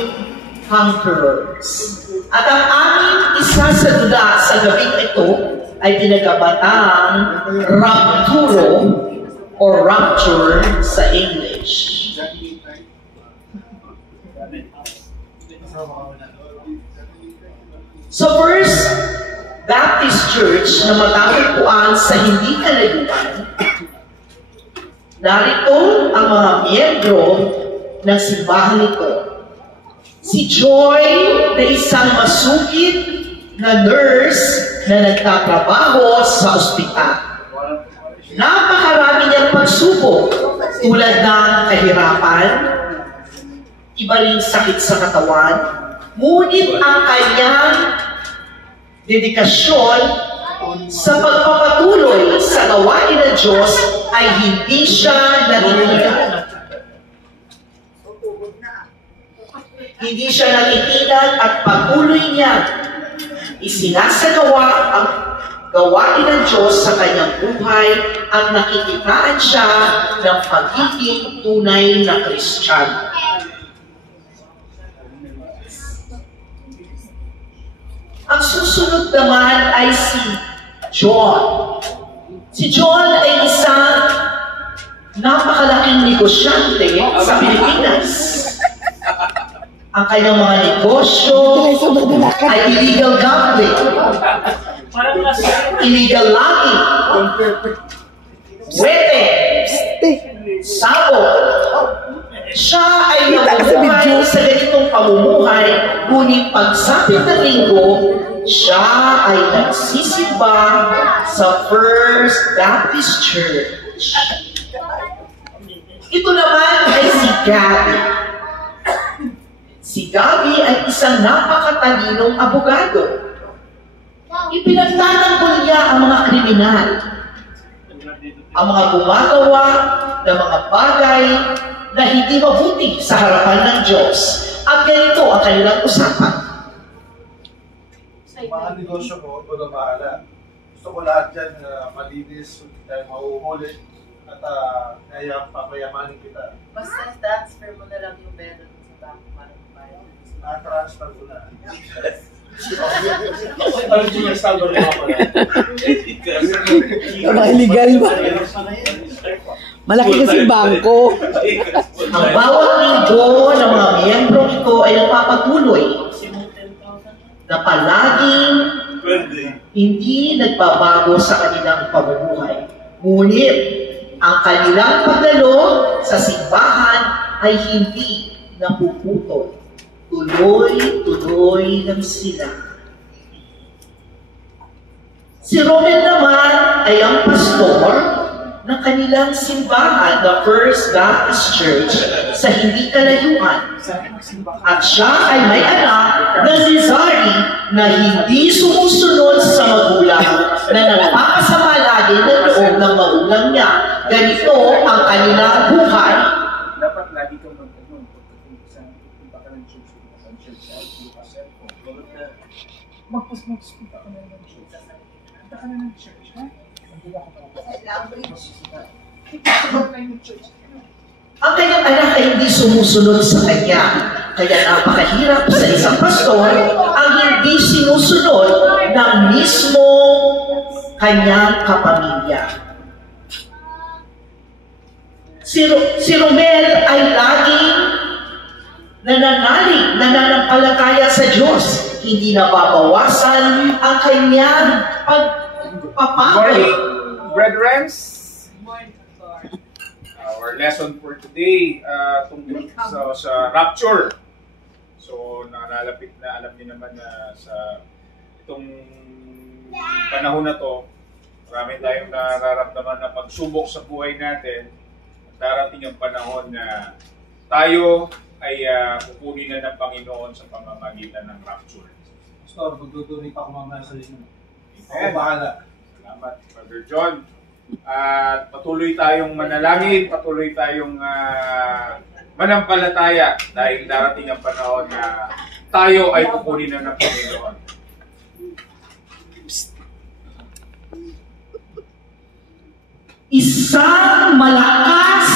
maging conquerors. At ang aming isa sa dula sa gabing ito ay pinagabatang rapturo or rapture sa English. So First Baptist Church na matatagpuan sa hindi kalayuan, narito ang mga miyembro ng simbahan nito. Si Joy na isang masugid na nurse na nagtatrabaho sa ospital. Napakarami niyang pagsubok tulad ng kahirapan, iba ring sakit sa katawan, ngunit ang kanyang dedikasyon sa pagpapatuloy sa gawain ng Diyos ay hindi siya natitinag. Hindi siya natitinag at patuloy niya isinasagawa ang gawain ng Diyos sa kanyang buhay at nakikitaan siya ng pagiging tunay na Kristiyano. Ang susunod naman ay si John. Si John ay isang napakalaking negosyante sa Pilipinas. Ang kanyang mga negosyo ay illegal gambling, illegal logging, wete, sabo. Siya ay namumuhay sa ganitong pamumuhay, ngunit pagsapit ng linggo, siya ay nagsisimba sa First Baptist Church. Ito naman ay si Gabby. Si Gabby ay isang napakatalinong abogado. Ipinagtatanggol niya ang mga kriminal, ang mga gumagawa ng mga bagay na hindi mabuti sa harapan ng Diyos. At ganito ang kanilang usapan. Mga negosyo ko, ito na mahala. Gusto ko lahat dyan malinis, hindi tayo mahuhuli, at kaya papayamanin kita. Basta transfer mo na lang yung pera sa bank para mabayad. Na-transfer ko na. Mga illegal ba? Malaki kasi bangko. Ang bawat linggo ng mga miyembro ito ay nagpapatuloy na palaging hindi nagbabago sa kanilang pamumuhay. Ngunit ang kanilang pagdalo sa simbahan ay hindi napuputol. Tuloy-tuloy lang sila. Si Romel naman ay ang pastor ng kanilang simbahan, the First Baptist Church, sa hindi kalayuan. At siya ay may anak na si Zari na hindi sumusunod sa magulang na nagpapasama lagi ng loob ng magulang niya. Ganito ang kanilang buhay. Dapat lagi kang magtanong punta ka ng church, magpunta ka na ng church. Punta ka na ng church, ha? Ang kanyang anak ay hindi sumusunod sa kanya. Kaya napakahirap sa isang pastor ang hindi sinusunod ng mismo kanyang kapamilya. Si Romel ay laging nananalig, nananampalataya sa Diyos. Hindi nababawasan ang kanyang pagpapagod. Brethren, our lesson for today tungkol sa rapture. So, nalalapit na, alam niyo naman na sa itong panahon na to, marami tayong nararamdaman na pagsubok sa buhay natin. Darating ang panahon na tayo ay kukunin na ng Panginoon sa pamamagitan ng rapture. Pastor, magtutuloy pa ako mamaya sa inyo. Ako bahala. Salamat, Brother John. At patuloy tayong manalangin, patuloy tayong manampalataya dahil darating ang panahon na tayo ay kukunin na ng Panginoon. Isang malakas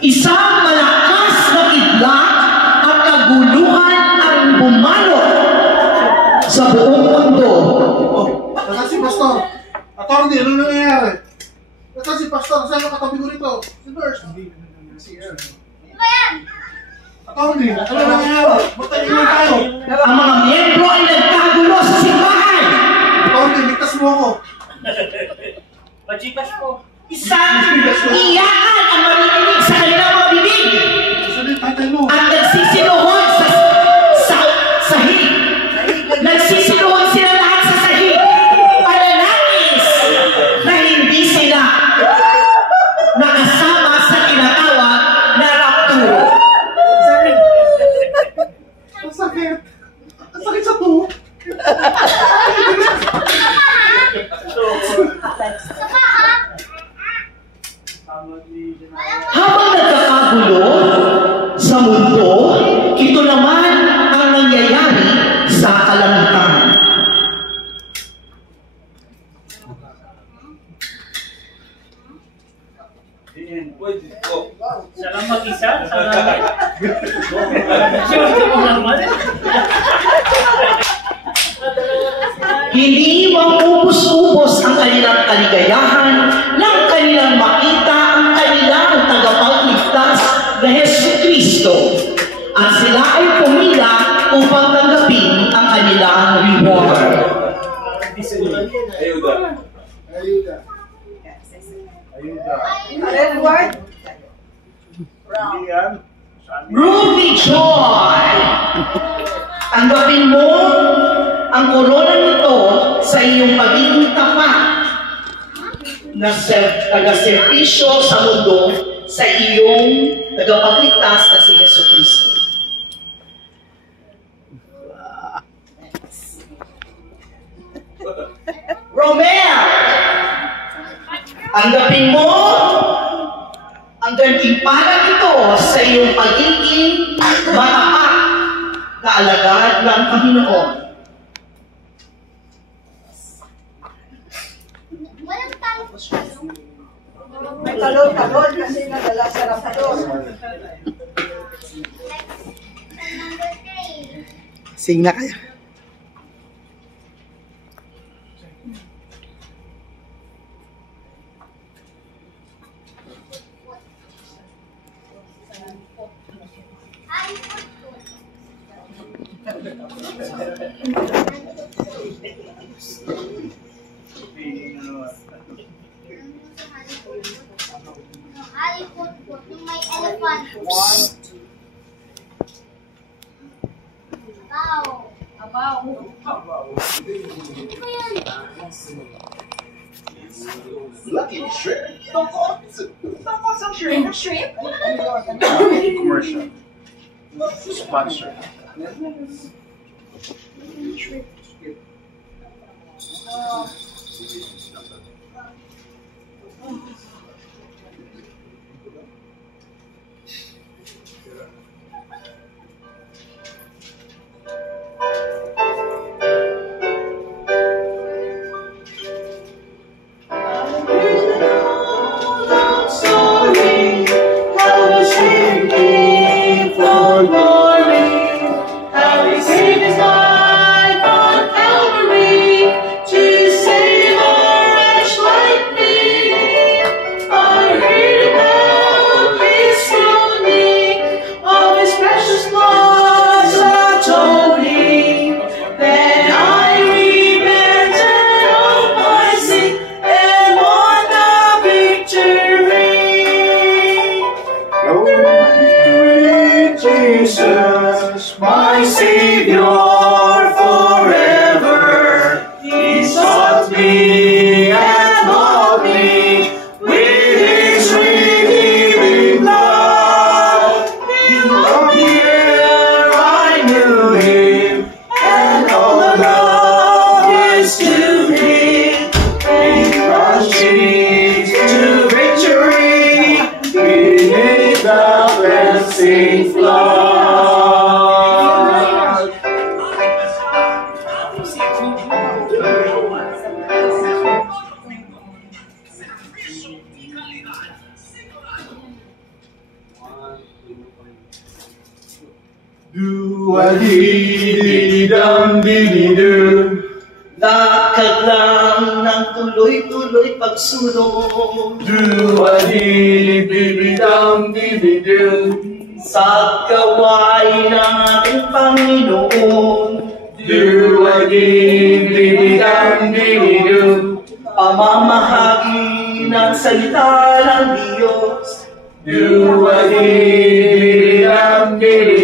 Isang malakas na kidlat at kaguluhan ang bumalot sa buong mundo. Oh, nasaan si Pastor? Attorney, ano nangyayari? Nasaan si Pastor? Saan ang katabi ko rito? Si Nurse. Attorney, ano nangyayari? Magtalingan tayo. Ang mga miyembro ay nagkagulo sa simbahan. Attorney, ligtas mo ako. Pajipas ko. Isang iyakan ang maririnig sa kanilang mga bibig Saan yung tatay mo? at nagsisinuhod sa sahig. Nagsisinuhod sila lahat sa sahig. Pananangis na hindi sila nakasama sa tinatawag na rapturo. Ang sakit. Ang sakit sa tuho. Habang nagkakagulo sa mundo, ito naman ang nangyayari sa kalangitan. Salam mag-isa. Salam. Sure mo naman. Hindi maubos-ubos ang kanilang kaligayahan nang kanilang makita ang kanilang tagapagligtas na Jesucristo at sila ay pumila upang tanggapin ang kanilang reward. Ayuda. Ruby Joy! Tanggapin mo ang korona nito sa iyong pagiging tapat na taga-servisyo sa mundo sa iyong tagapagligtas na si Jesucristo. Romel! Tanggapin mo ang gantimpalan nito sa iyong pagiging matapat na alagad ng Panginoon. May talon-talon kasi nadala sa raptor. Sing na kayo. Yung may elephant. Abaw. Ano yan? Lucky shrimp. Shrimp? Commercial. Sponsor. Save his life on Calvary to save us. Do-a-dee-dee-dum-dee-dee-doo. Lakad lang ng tuloy-tuloy pagsunod Do-a-dee-dee-dee-dum-dee-dee-doo. sa gawain ng ating Panginoon. Do-a-dee-dee-dee-dum-dee-dee-doo. Pamamahagi ng salita ng Diyos. Do-a-dee-dee-dee-dum-dee-dee-doo.